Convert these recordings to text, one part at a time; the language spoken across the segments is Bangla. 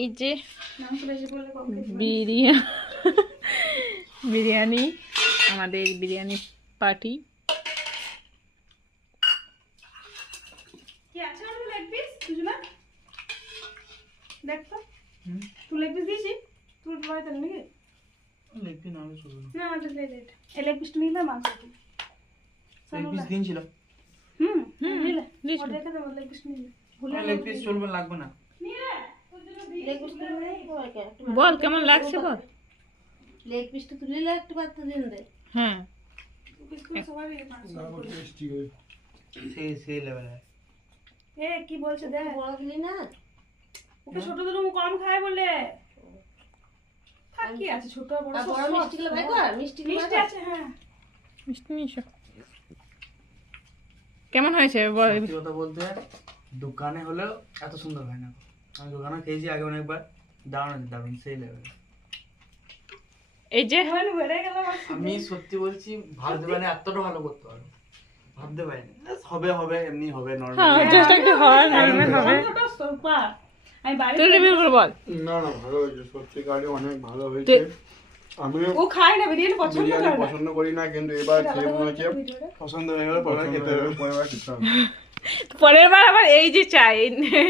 এই যে বিরিয়ানি, আমাদের বিরিয়ানি পার্টি। বল কেমন লাগছে বল। লেগ পিসটা তুলে লে একটু বাদ দিন দে। হ্যাঁ সেই লেভেলে। কি বলছে দেখ, বড় দিলি না ওকে ছোট দিলে কম খায় বলে। কি আছে ছোট বড় বড় মিষ্টি গুলো ভাই কর, মিষ্টি মিষ্টি আছে। হ্যাঁ মিষ্টি নিয়ে কেমন হয়েছে বল। সত্যি কথা বলতে দোকানে হলেও এত সুন্দর হয় না। আমি দোকানে খেয়েছি আগে অনেকবার, দারুণ দারুণ সেই লেভেলে। এই যে আমি সত্যি বলছি ভাবতে পারিনি এতটা ভালো করতে পারবো, ভাবতে পারিনি। হবে হবে এমনি হবে হ্যাঁ নরমাল। জাস্ট একটু হয় নরমাল হবে। আমি বাড়ি তুই রিভিউ করে বল। না না ভালো হয়েছে, সত্যিকারে অনেক ভালো হয়েছে। আমি ও খায় না বিরিয়ানি পছন্দ বিরিয়ানি করে না। পছন্দ করি না, কিন্তু এবার খেয়ে মনে হচ্ছে পছন্দ হয়ে গেলে পরে খেতে হবে, পরে আবার খেতে হবে। পরের বার আবার এই যে চাই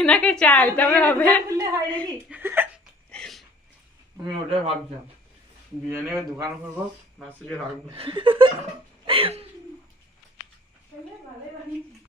নাকি চাই তবে হবে। বললে হয় নাকি? আমি ওটাই ভাবছিলাম, বিরিয়ানি দোকান করবো, মাসিকে রাখবো।